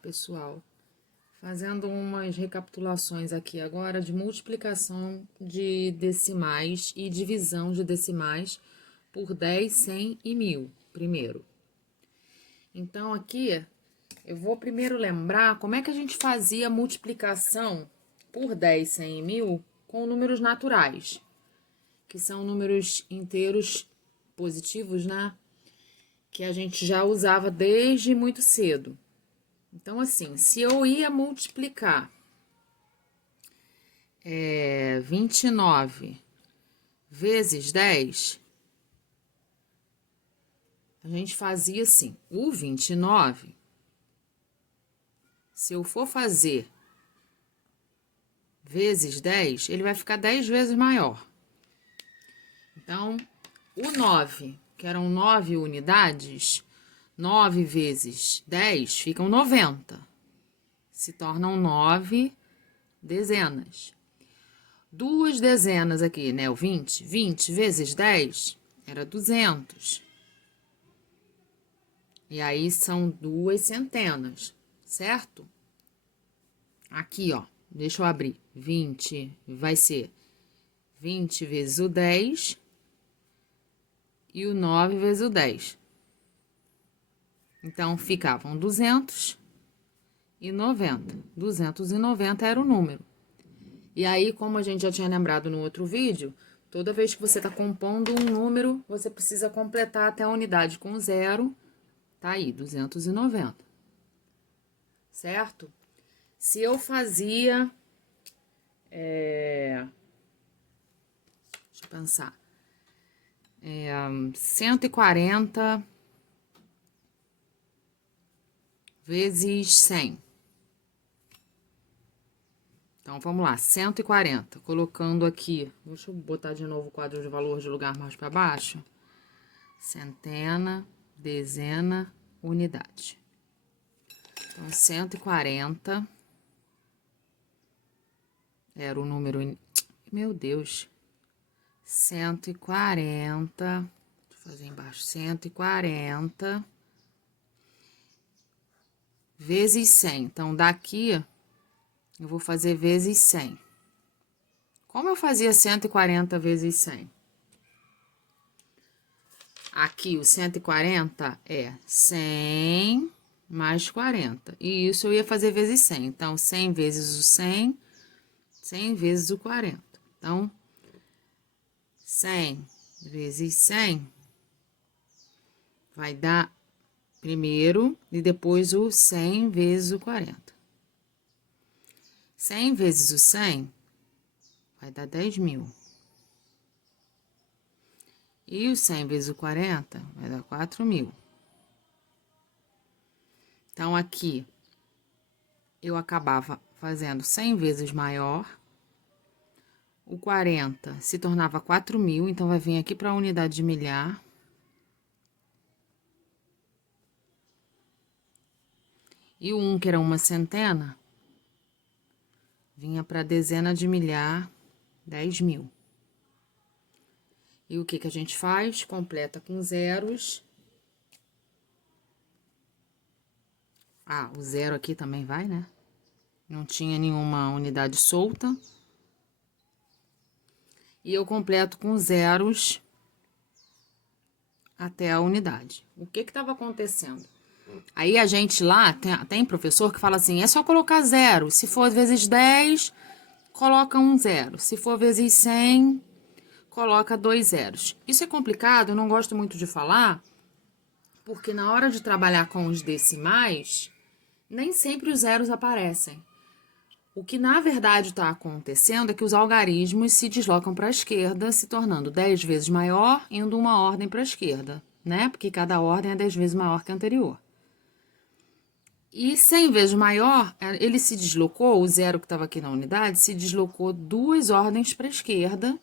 pessoal? Fazendo umas recapitulações aqui agora de multiplicação de decimais e divisão de decimais por 10, 100 e 1000, primeiro. Então, aqui, eu vou primeiro lembrar como é que a gente fazia a multiplicação por 10, 100 e 1000 com números naturais, que são números inteiros positivos, né? Que a gente já usava desde muito cedo. Então, assim, se eu ia multiplicar 29 vezes 10, a gente fazia assim, o 29, se eu for fazer vezes 10, ele vai ficar 10 vezes maior. Então, o 9, que eram 9 unidades, 9 vezes 10 ficam 90. Se tornam 9 dezenas. Duas dezenas aqui, né? O 20. 20 vezes 10 era 200. E aí são duas centenas, certo? Aqui, ó, deixa eu abrir. 20 vai ser 20 vezes o 10 e o 9 vezes o 10. Então, ficavam 290. 290 era o número. E aí, como a gente já tinha lembrado no outro vídeo, toda vez que você está compondo um número, você precisa completar até a unidade com zero. Tá aí, 290. Certo? Se eu fazia... deixa eu pensar. 140 vezes 100. Então, vamos lá, 140. Colocando aqui, deixa eu botar de novo o quadro de valor de lugar mais para baixo. Centena, dezena, unidade. Então, 140 era o número... Meu Deus. 140. Deixa eu fazer embaixo. 140 vezes 100. Então, daqui... eu vou fazer vezes 100. Como eu fazia 140 vezes 100? Aqui, o 140 é 100 mais 40. E isso eu ia fazer vezes 100. Então, 100 vezes o 100, 100 vezes o 40. Então, 100 vezes 100 vai dar primeiro e depois o 100 vezes o 40. 100 vezes o 100 vai dar 10.000. E o 100 vezes o 40 vai dar 4.000. Então, aqui, eu acabava fazendo 100 vezes maior. O 40 se tornava 4.000, então, vai vir aqui para a unidade de milhar. E o 1, que era uma centena, vinha para dezena de milhar, 10.000. E o que a gente faz? Completa com zeros. Ah, o zero aqui também vai, né? Não tinha nenhuma unidade solta. E eu completo com zeros até a unidade. O que estava acontecendo? Aí a gente lá, tem professor que fala assim, é só colocar zero. Se for vezes 10, coloca um zero. Se for vezes 100, coloca 2 zeros. Isso é complicado, eu não gosto muito de falar, porque na hora de trabalhar com os decimais, nem sempre os zeros aparecem. O que na verdade está acontecendo é que os algarismos se deslocam para a esquerda, se tornando 10 vezes maior, indo uma ordem para a esquerda, né? Porque cada ordem é 10 vezes maior que a anterior. E 100 vezes maior, ele se deslocou, o zero que estava aqui na unidade, se deslocou 2 ordens para a esquerda,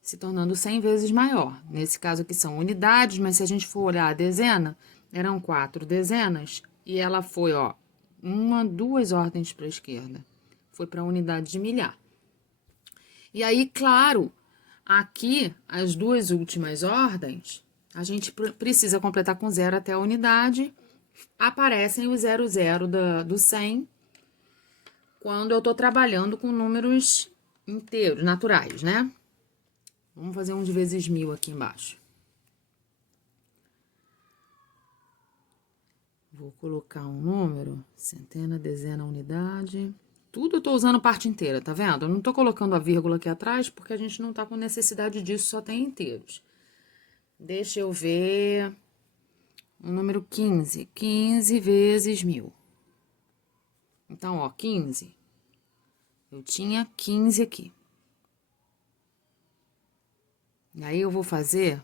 se tornando 100 vezes maior. Nesse caso aqui são unidades, mas se a gente for olhar a dezena, eram 4 dezenas, e ela foi, ó, 2 ordens para a esquerda. Foi para a unidade de milhar. E aí, claro, aqui, as 2 últimas ordens, a gente precisa completar com zero até a unidade, aparecem os 00 do 100 quando eu tô trabalhando com números inteiros, naturais, né? Vamos fazer um de vezes 1000 aqui embaixo. Vou colocar um número, centena, dezena, unidade. Tudo eu tô usando parte inteira, tá vendo? Eu não tô colocando a vírgula aqui atrás porque a gente não tá com necessidade disso, só tem inteiros. Deixa eu ver. O número 15. 15 vezes 1000. Então, ó, 15. Eu tinha 15 aqui. E aí, eu vou fazer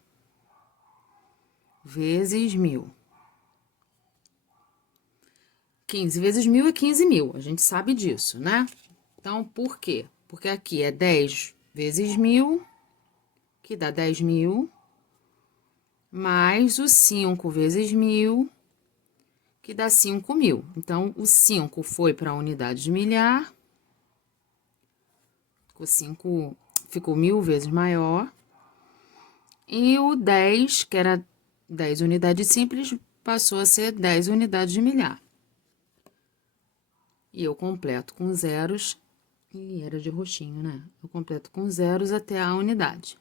vezes 1000. 15 vezes 1000 é 15.000. A gente sabe disso, né? Então, por quê? Porque aqui é 10 vezes 1000, que dá 10.000, mais o 5 vezes 1000, que dá 5.000. Então, o 5 foi para a unidade de milhar. O 5 ficou 1000 vezes maior. E o 10, que era 10 unidades simples, passou a ser 10 unidades de milhar. E eu completo com zeros, e era de roxinho, né? Eu completo com zeros até a unidade.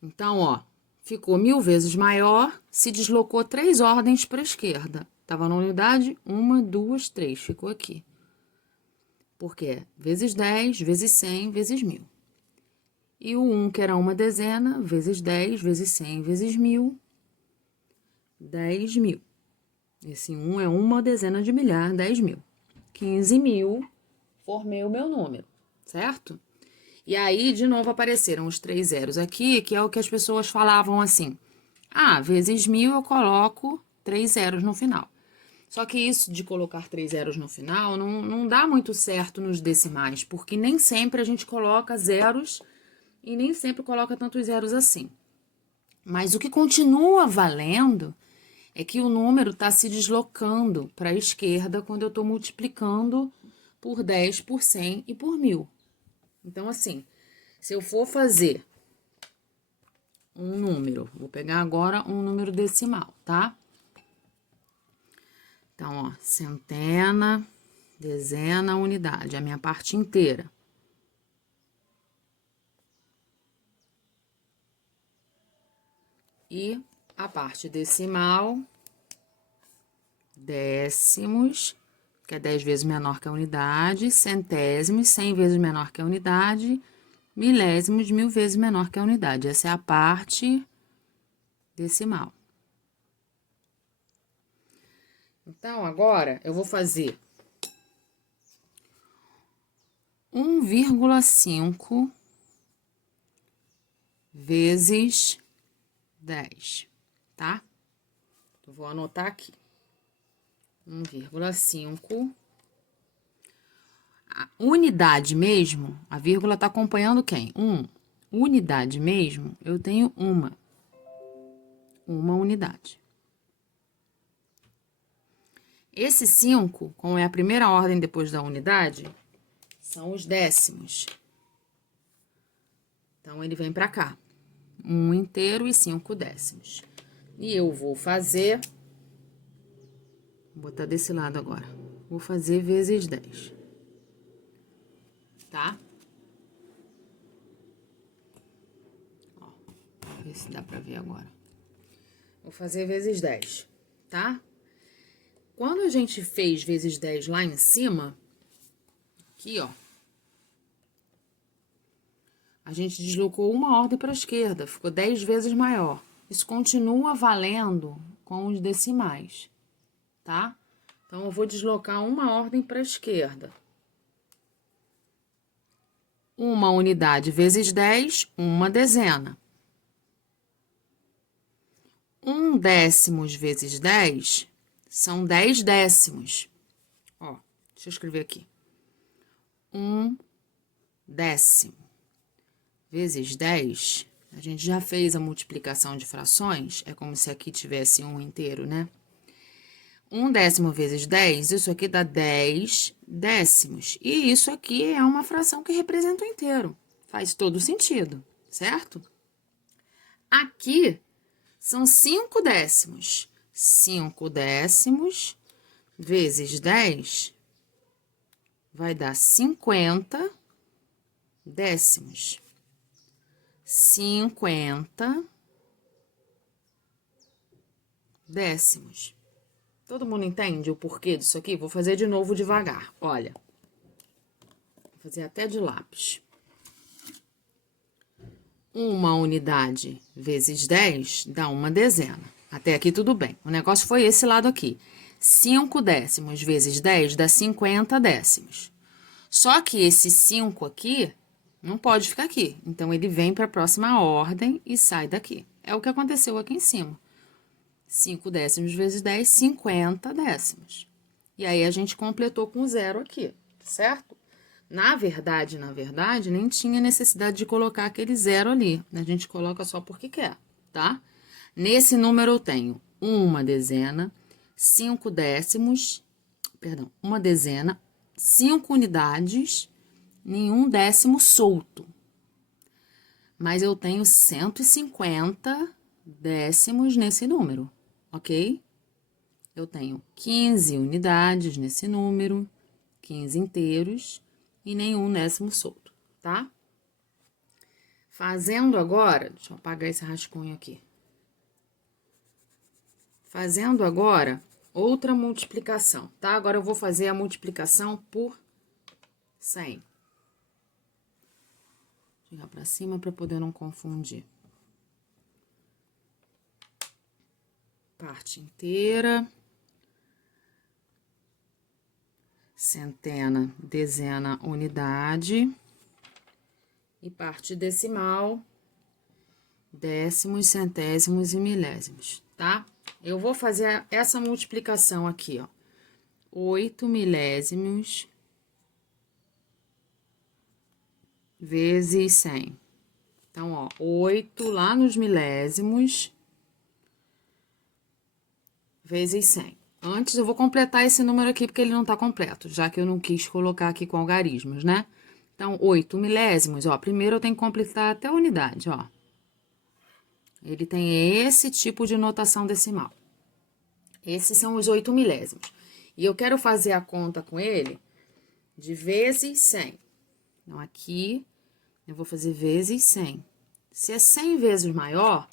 Então, ó, ficou 1000 vezes maior, se deslocou 3 ordens para a esquerda. Tava na unidade, 1, 2, 3, ficou aqui. Porque é vezes 10, vezes 100, vezes 1000. E o 1, que era uma dezena, vezes 10, vezes 100, vezes 1000, 10.000. Esse 1 é uma dezena de milhar, 10.000. 15.000, formei o meu número, certo? E aí, de novo, apareceram os 3 zeros aqui, que é o que as pessoas falavam assim. Ah, vezes 1000 eu coloco 3 zeros no final. Só que isso de colocar 3 zeros no final não dá muito certo nos decimais, porque nem sempre a gente coloca zeros e nem sempre coloca tantos zeros assim. Mas o que continua valendo é que o número está se deslocando para a esquerda quando eu estou multiplicando por 10, por 100 e por 1000. Então, assim, se eu for fazer um número, vou pegar agora um número decimal, tá? Então, ó, centena, dezena, unidade, a minha parte inteira. E a parte decimal, décimos, que é 10 vezes menor que a unidade, centésimos, 100 vezes menor que a unidade, milésimos, 1000 vezes menor que a unidade. Essa é a parte decimal. Então, agora, eu vou fazer 1,5 vezes 10, tá? Eu vou anotar aqui. 1,5. A unidade mesmo, a vírgula tá acompanhando quem? 1. Unidade mesmo, eu tenho uma unidade. Esse 5, como é a primeira ordem depois da unidade, são os décimos. Então, ele vem para cá. 1 inteiro e 5 décimos. E eu vou fazer... Vou botar desse lado agora. Vou fazer vezes 10. Tá? Ó, vou ver se dá pra ver agora. Vou fazer vezes 10, tá? Quando a gente fez vezes 10 lá em cima, aqui, ó, a gente deslocou uma ordem para a esquerda, ficou 10 vezes maior. Isso continua valendo com os decimais, tá? Então, eu vou deslocar uma ordem para a esquerda. Uma unidade vezes 10, uma dezena. 1 décimos vezes 10 são 10 décimos. Ó, deixa eu escrever aqui. 1 décimo vezes 10, a gente já fez a multiplicação de frações, é como se aqui tivesse um inteiro, né? 1 décimo vezes 10, isso aqui dá 10 décimos. E isso aqui é uma fração que representa o inteiro. Faz todo sentido, certo? Aqui são 5 décimos. 5 décimos vezes 10 vai dar 50 décimos. 50 décimos. Todo mundo entende o porquê disso aqui? Vou fazer de novo devagar. Olha, vou fazer até de lápis. 1 unidade vezes 10 dá 1 dezena. Até aqui tudo bem. O negócio foi esse lado aqui. 5 décimos vezes 10 dá 50 décimos. Só que esse 5 aqui não pode ficar aqui. Então, ele vem para a próxima ordem e sai daqui. É o que aconteceu aqui em cima. 5 décimos vezes 10, 50 décimos. E aí, a gente completou com 0 aqui, certo? Na verdade, nem tinha necessidade de colocar aquele 0 ali. A gente coloca só porque quer, tá? Nesse número eu tenho 1 dezena, 5 décimos, perdão, 1 dezena, 5 unidades, nenhum décimo solto. Mas eu tenho 150 décimos nesse número, ok? Eu tenho 15 unidades nesse número, 15 inteiros e nenhum décimo solto, tá? Fazendo agora, deixa eu apagar esse rascunho aqui. Fazendo agora outra multiplicação, tá? Agora eu vou fazer a multiplicação por 100. Chegar pra cima para poder não confundir. Parte inteira. Centena, dezena, unidade. E parte decimal, décimos, centésimos e milésimos, tá? Eu vou fazer essa multiplicação aqui, ó. 8 milésimos vezes 100. Então, ó, 8 lá nos milésimos vezes 100. Antes, eu vou completar esse número aqui, porque ele não tá completo, já que eu não quis colocar aqui com algarismos, né? Então, 8 milésimos, ó, primeiro eu tenho que completar até a unidade, ó. Ele tem esse tipo de notação decimal. Esses são os 8 milésimos. E eu quero fazer a conta com ele de vezes 100. Então, aqui, eu vou fazer vezes 100. Se é 100 vezes maior,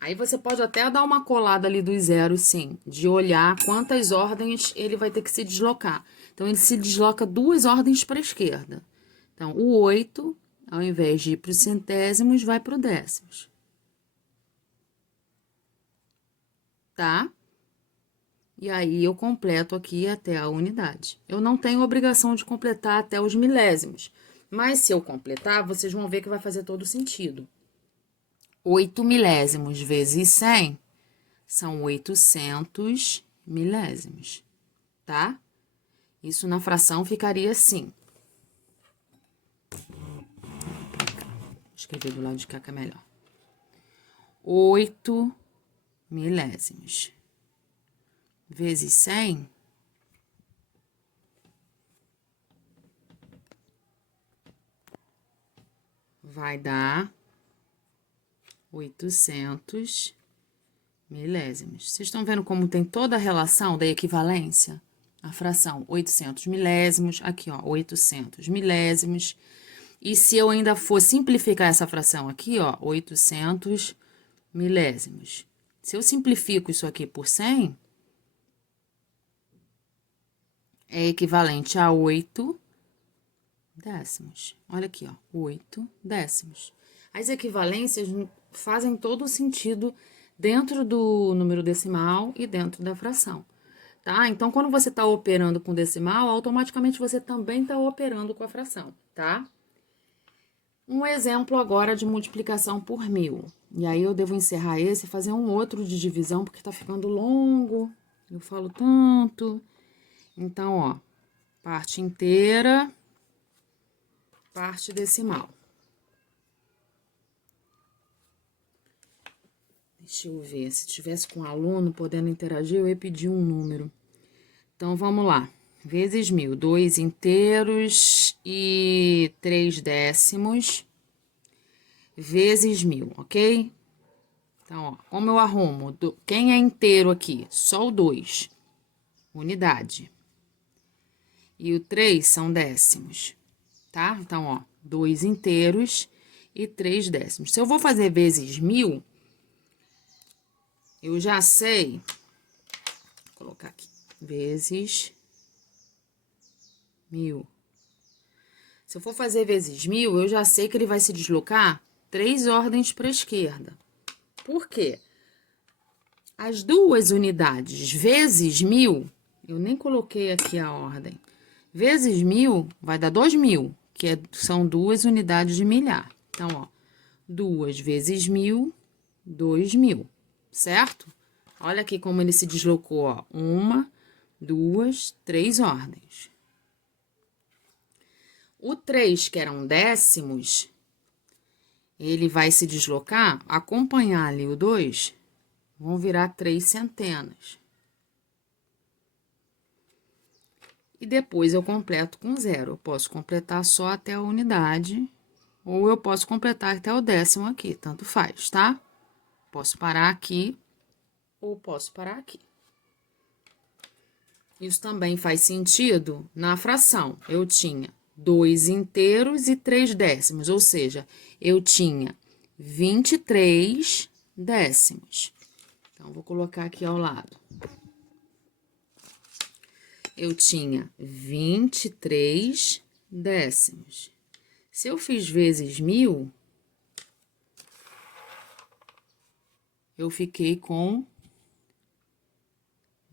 aí você pode até dar uma colada ali dos zeros, sim, de olhar quantas ordens ele vai ter que se deslocar. Então, ele se desloca 2 ordens para a esquerda. Então, o 8, ao invés de ir para os centésimos, vai para o décimos. Tá? E aí, eu completo aqui até a unidade. Eu não tenho obrigação de completar até os milésimos. Mas, se eu completar, vocês vão ver que vai fazer todo sentido. 8 milésimos vezes 100 são 800 milésimos, tá? Isso na fração ficaria assim. Vou escrever do lado de cá que é melhor. 8 milésimos vezes 100 vai dar 800 milésimos. Vocês estão vendo como tem toda a relação da equivalência? A fração 800 milésimos, aqui ó, 800 milésimos. E se eu ainda for simplificar essa fração aqui, ó, 800 milésimos. Se eu simplifico isso aqui por 100, é equivalente a 8 décimos. Olha aqui, ó, 8 décimos. As equivalências fazem todo o sentido dentro do número decimal e dentro da fração, tá? Então, quando você está operando com decimal, automaticamente você também está operando com a fração, tá? Um exemplo agora de multiplicação por 1000. E aí, eu devo encerrar esse e fazer um outro de divisão, porque tá ficando longo, eu falo tanto. Então, ó, parte inteira, parte decimal. Deixa eu ver, se tivesse com um aluno podendo interagir, eu ia pedir um número. Então, vamos lá. Vezes 1000, 2 inteiros e 3 décimos, vezes 1000, ok? Então, ó, como eu arrumo? Quem é inteiro aqui? Só o 2, unidade. E o 3 são décimos, tá? Então, ó, 2 inteiros e 3 décimos. Se eu vou fazer vezes 1000, eu já sei, vou colocar aqui, vezes 1000. Se eu for fazer vezes 1000, eu já sei que ele vai se deslocar 3 ordens para a esquerda. Por quê? As duas unidades vezes 1000, eu nem coloquei aqui a ordem. Vezes 1000 vai dar 2000, que são 2 unidades de milhar. Então, ó, 2 vezes 1000, 2000, certo? Olha aqui como ele se deslocou, ó. 1, 2, 3 ordens. O 3, que eram décimos, ele vai se deslocar, acompanhar ali o 2, vão virar 3 centenas. E depois eu completo com 0. Eu posso completar só até a unidade, ou eu posso completar até o décimo aqui, tanto faz, tá? Posso parar aqui, ou posso parar aqui. Isso também faz sentido na fração. Eu tinha 2 inteiros e 3 décimos, ou seja, eu tinha 23 décimos. Então, vou colocar aqui ao lado. Eu tinha 23 décimos. Se eu fiz vezes 1000, eu fiquei com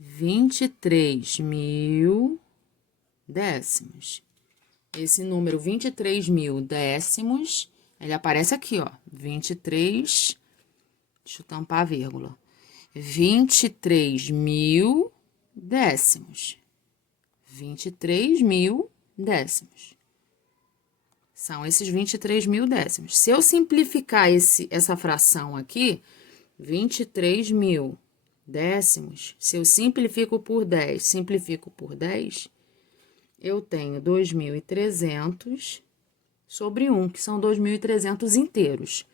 23.000 décimos. Esse número 23.000 décimos, ele aparece aqui, ó, 23, deixa eu tampar a vírgula, 23.000 décimos. 23.000 décimos. São esses 23.000 décimos. Se eu simplificar essa fração aqui, 23.000 décimos, se eu simplifico por 10, eu tenho 2.300 sobre 1, que são 2.300 inteiros,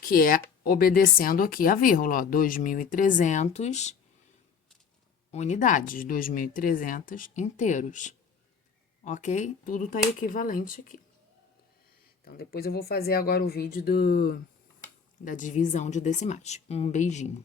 que é obedecendo aqui a vírgula, ó, 2.300 unidades, 2.300 inteiros, ok? Tudo tá equivalente aqui. Então, depois eu vou fazer agora o vídeo da divisão de decimais. Um beijinho.